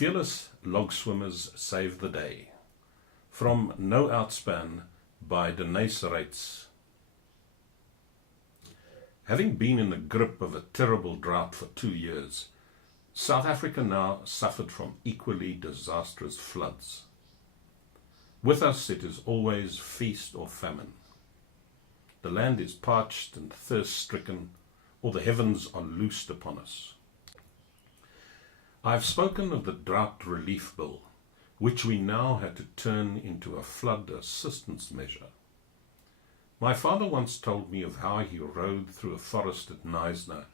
Fearless log swimmers save the day. From No Outspan by Deneys Reitz. Having been in the grip of a terrible drought for 2 years, South Africa now suffered from equally disastrous floods. With us it is always feast or famine. The land is parched and thirst-stricken, or the heavens are loosed upon us. I have spoken of the Drought Relief Bill, which we now had to turn into a flood assistance measure. My father once told me of how he rode through a forest at Knysna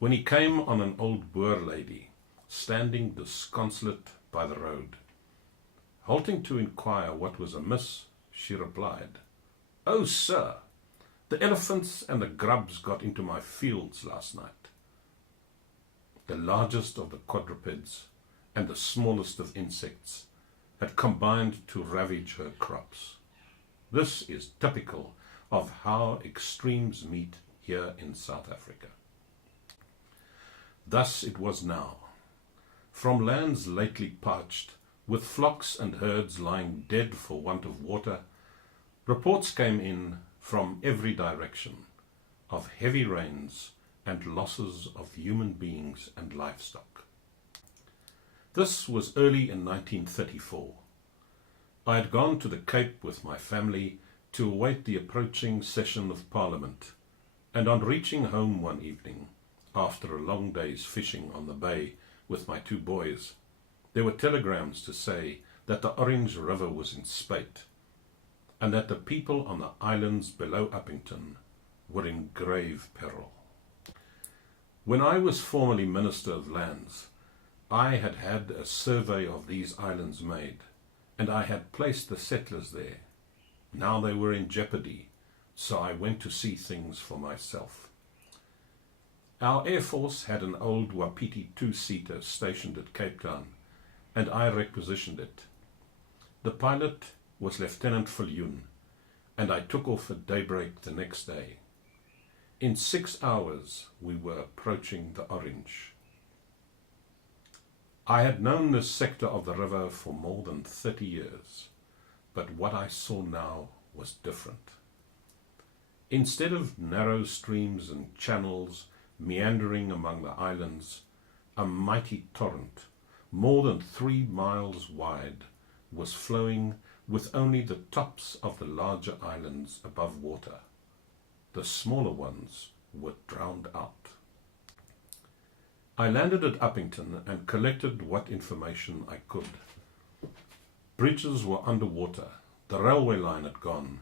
when he came on an old Boer lady standing disconsolate by the road. Halting to inquire what was amiss, she replied, "Oh, sir, the elephants and the grubs got into my fields last night." The largest of the quadrupeds and the smallest of insects had combined to ravage her crops. This is typical of how extremes meet here in South Africa. Thus it was now. From lands lately parched, with flocks and herds lying dead for want of water, reports came in from every direction of heavy rains and losses of human beings and livestock. This was early in 1934. I had gone to the Cape with my family to await the approaching session of Parliament, and on reaching home one evening, after a long day's fishing on the bay with my 2 boys, there were telegrams to say that the Orange River was in spate, and that the people on the islands below Uppington were in grave peril. When I was formerly Minister of Lands, I had had a survey of these islands made, and I had placed the settlers there. Now they were in jeopardy, so I went to see things for myself. Our Air Force had an old Wapiti 2-seater stationed at Cape Town, and I requisitioned it. The pilot was Lieutenant Viljoen, and I took off at daybreak the next day. In 6 hours we were approaching the Orange. I had known this sector of the river for more than 30 years, but what I saw now was different. Instead of narrow streams and channels meandering among the islands, a mighty torrent, more than 3 miles wide, was flowing with only the tops of the larger islands above water. The smaller ones were drowned out. I landed at Uppington and collected what information I could. Bridges were underwater, the railway line had gone,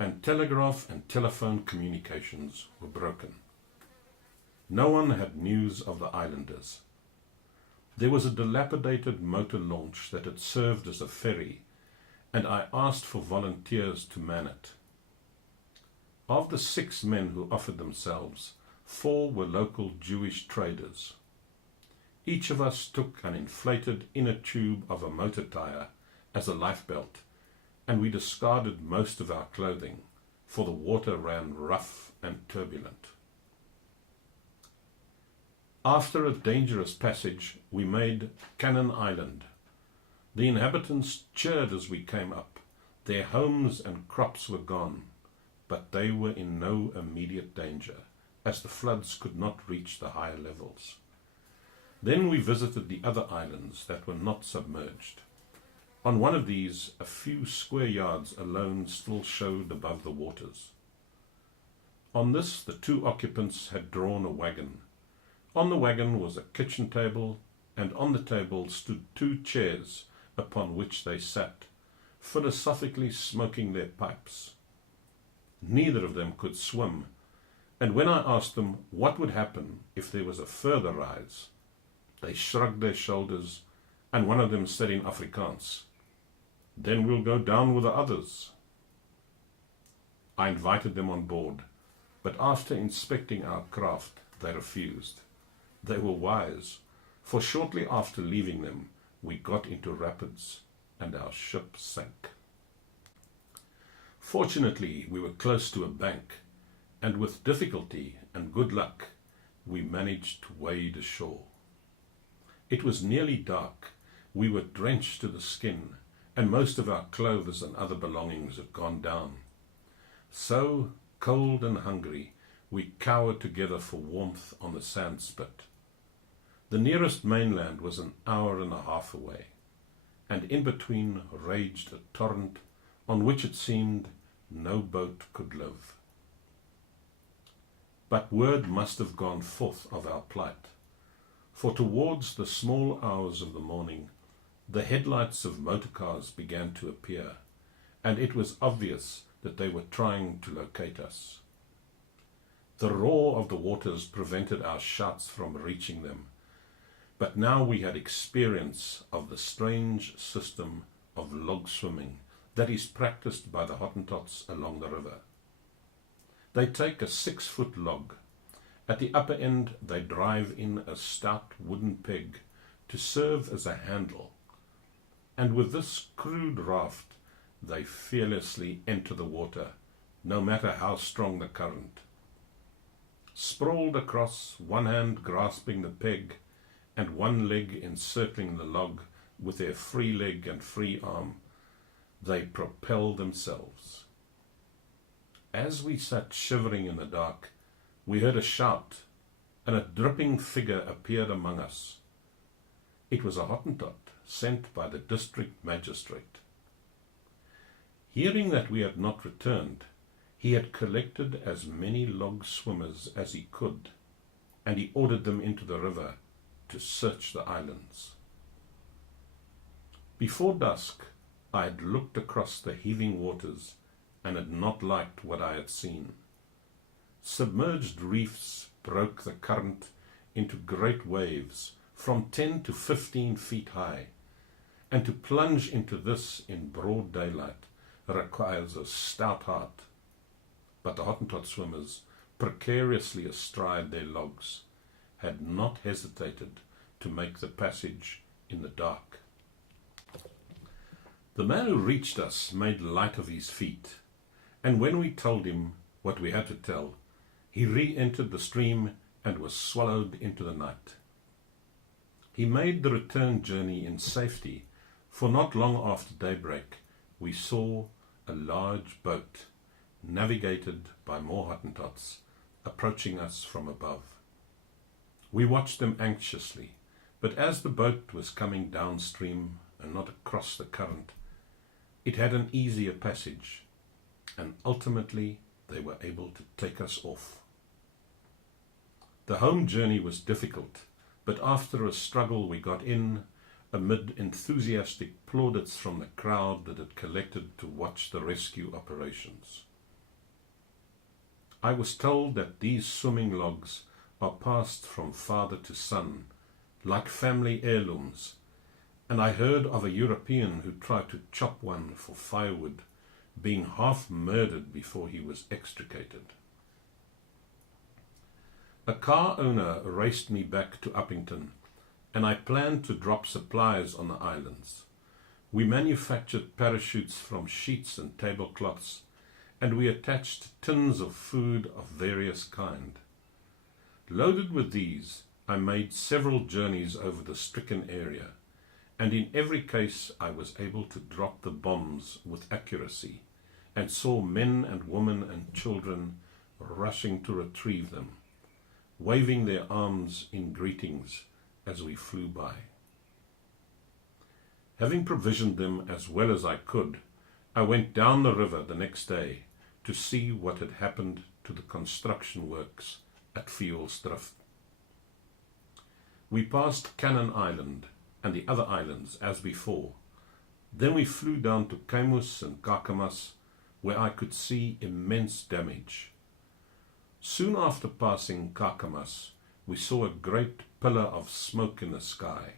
and telegraph and telephone communications were broken. No one had news of the islanders. There was a dilapidated motor launch that had served as a ferry, and I asked for volunteers to man it. Of the 6 men who offered themselves, 4 were local Jewish traders. Each of us took an inflated inner tube of a motor tire as a lifebelt, and we discarded most of our clothing, for the water ran rough and turbulent. After a dangerous passage, we made Cannon Island. The inhabitants cheered as we came up. Their homes and crops were gone, but they were in no immediate danger, as the floods could not reach the higher levels. Then we visited the other islands that were not submerged. On one of these, a few square yards alone still showed above the waters. On this, the 2 occupants had drawn a wagon. On the wagon was a kitchen table, and on the table stood 2 chairs upon which they sat, philosophically smoking their pipes. Neither of them could swim, and when I asked them what would happen if there was a further rise, they shrugged their shoulders, and one of them said in Afrikaans, "Then we'll go down with the others." I invited them on board, but after inspecting our craft, they refused. They were wise, for shortly after leaving them, we got into rapids, and our ship sank. Fortunately, we were close to a bank, and with difficulty and good luck, we managed to wade ashore. It was nearly dark, We were drenched to the skin, and most of our clothes and other belongings had gone down. So, cold and hungry, we cowered together for warmth on the sand spit. The nearest mainland was an hour and a half away, and in between raged a torrent on which it seemed no boat could live. But word must have gone forth of our plight, for towards the small hours of the morning, the headlights of motor cars began to appear, and it was obvious that they were trying to locate us. The roar of the waters prevented our shouts from reaching them, but now we had experience of the strange system of log swimming that is practiced by the Hottentots along the river. They take a 6-foot log. At the upper end they drive in a stout wooden peg to serve as a handle, and with this crude raft they fearlessly enter the water, no matter how strong the current. Sprawled across, one hand grasping the peg and one leg encircling the log with their free leg and free arm, they propel themselves. As we sat shivering in the dark, we heard a shout, and a dripping figure appeared among us. It was a Hottentot sent by the district magistrate. Hearing that we had not returned, he had collected as many log swimmers as he could, and he ordered them into the river to search the islands. Before dusk, I had looked across the heaving waters and had not liked what I had seen. Submerged reefs broke the current into great waves from 10 to 15 feet high, and to plunge into this in broad daylight requires a stout heart. But the Hottentot swimmers, precariously astride their logs, had not hesitated to make the passage in the dark. The man who reached us made light of his feat, and when we told him what we had to tell, he re-entered the stream and was swallowed into the night. He made the return journey in safety, for not long after daybreak we saw a large boat, navigated by more Hottentots, approaching us from above. We watched them anxiously, but as the boat was coming downstream and not across the current, it had an easier passage, and ultimately they were able to take us off. The home journey was difficult, but after a struggle we got in, amid enthusiastic plaudits from the crowd that had collected to watch the rescue operations. I was told that these swimming logs are passed from father to son, like family heirlooms, and I heard of a European who tried to chop one for firewood, being half murdered before he was extricated. A car owner raced me back to Uppington, and I planned to drop supplies on the islands. We manufactured parachutes from sheets and tablecloths, and we attached tins of food of various kind. Loaded with these, I made several journeys over the stricken area, and in every case I was able to drop the bombs with accuracy, and saw men and women and children rushing to retrieve them, waving their arms in greetings as we flew by. Having provisioned them as well as I could, I went down the river the next day to see what had happened to the construction works at Fielsdrift. We passed Cannon Island and the other islands as before. Then we flew down to Kaimus and Kakamas, where I could see immense damage. Soon after passing Kakamas, we saw a great pillar of smoke in the sky.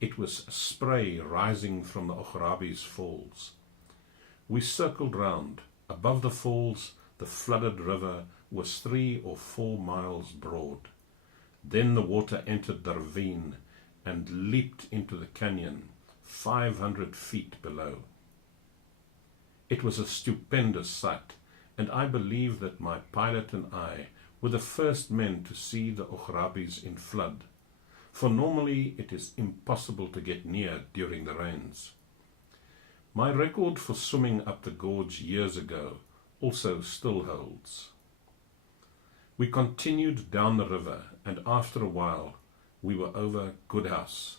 It was spray rising from the Ochrabi's falls. We circled round. Above the falls, the flooded river was 3 or 4 miles broad. Then the water entered the ravine and leaped into the canyon 500 feet below. It was a stupendous sight, and I believe that my pilot and I were the first men to see the Ochrabis in flood, for normally it is impossible to get near during the rains. My record for swimming up the gorge years ago also still holds. We continued down the river, and after a while we were over Goodhouse.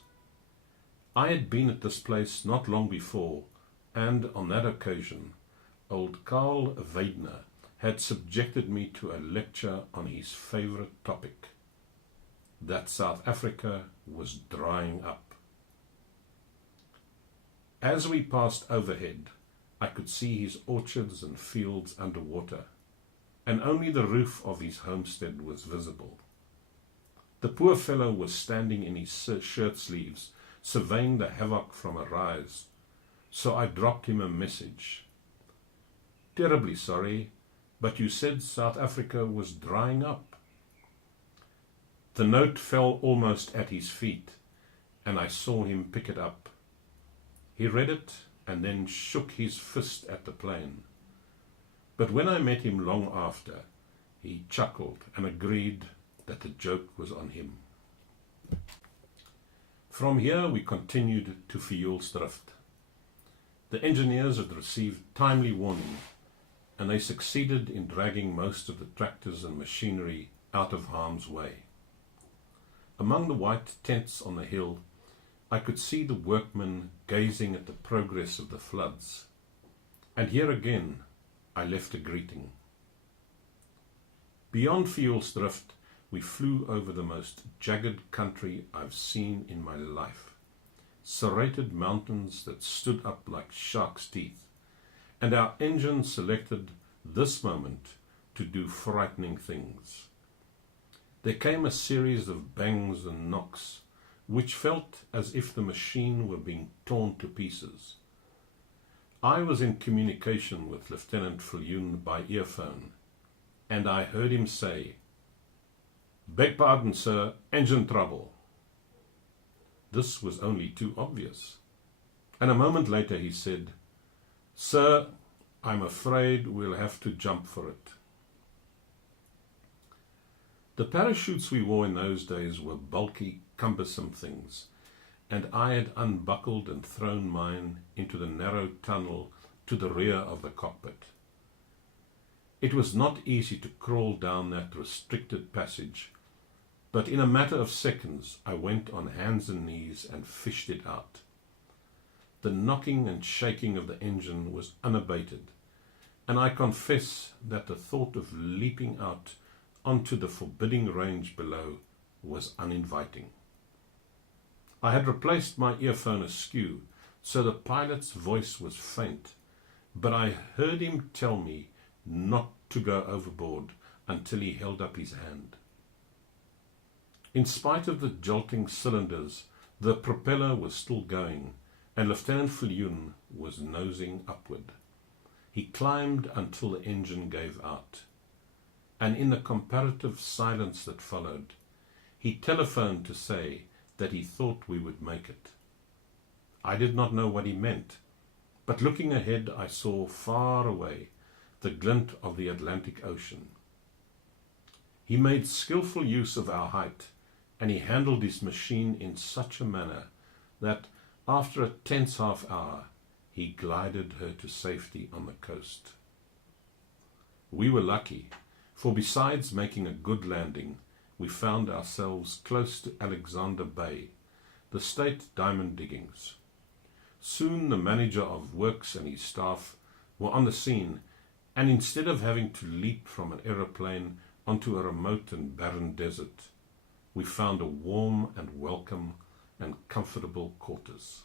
I had been at this place not long before, and on that occasion old Karl Weidner had subjected me to a lecture on his favourite topic, that South Africa was drying up. As we passed overhead, I could see his orchards and fields under water, and only the roof of his homestead was visible. The poor fellow was standing in his shirt sleeves, surveying the havoc from a rise, so I dropped him a message. "Terribly sorry, but you said South Africa was drying up." The note fell almost at his feet, and I saw him pick it up. He read it and then shook his fist at the plane. But when I met him long after, he chuckled and agreed that the joke was on him. From here we continued to Vioolsdrift. The engineers had received timely warning, and they succeeded in dragging most of the tractors and machinery out of harm's way. Among the white tents on the hill, I could see the workmen gazing at the progress of the floods, and here again I left a greeting. Beyond Vioolsdrift, we flew over the most jagged country I've seen in my life, serrated mountains that stood up like shark's teeth, and our engine selected this moment to do frightening things. There came a series of bangs and knocks, which felt as if the machine were being torn to pieces. I was in communication with Lieutenant Viljoen by earphone, and I heard him say, "Beg pardon, sir, engine trouble." This was only too obvious, and a moment later he said, "Sir, I'm afraid we'll have to jump for it." The parachutes we wore in those days were bulky, cumbersome things, and I had unbuckled and thrown mine into the narrow tunnel to the rear of the cockpit. It was not easy to crawl down that restricted passage, but in a matter of seconds I went on hands and knees and fished it out. The knocking and shaking of the engine was unabated, and I confess that the thought of leaping out onto the forbidding range below was uninviting. I had replaced my earphone askew, so the pilot's voice was faint, but I heard him tell me not to go overboard until he held up his hand. In spite of the jolting cylinders, the propeller was still going, and Lieutenant Viljoen was nosing upward. He climbed until the engine gave out, and in the comparative silence that followed, he telephoned to say that he thought we would make it. I did not know what he meant, but looking ahead I saw far away the glint of the Atlantic Ocean. He made skillful use of our height, and he handled his machine in such a manner that, after a tense half-hour, he glided her to safety on the coast. We were lucky, for besides making a good landing, we found ourselves close to Alexander Bay, the state diamond diggings. Soon the manager of works and his staff were on the scene, and instead of having to leap from an aeroplane onto a remote and barren desert, we found a warm and welcome and comfortable quarters.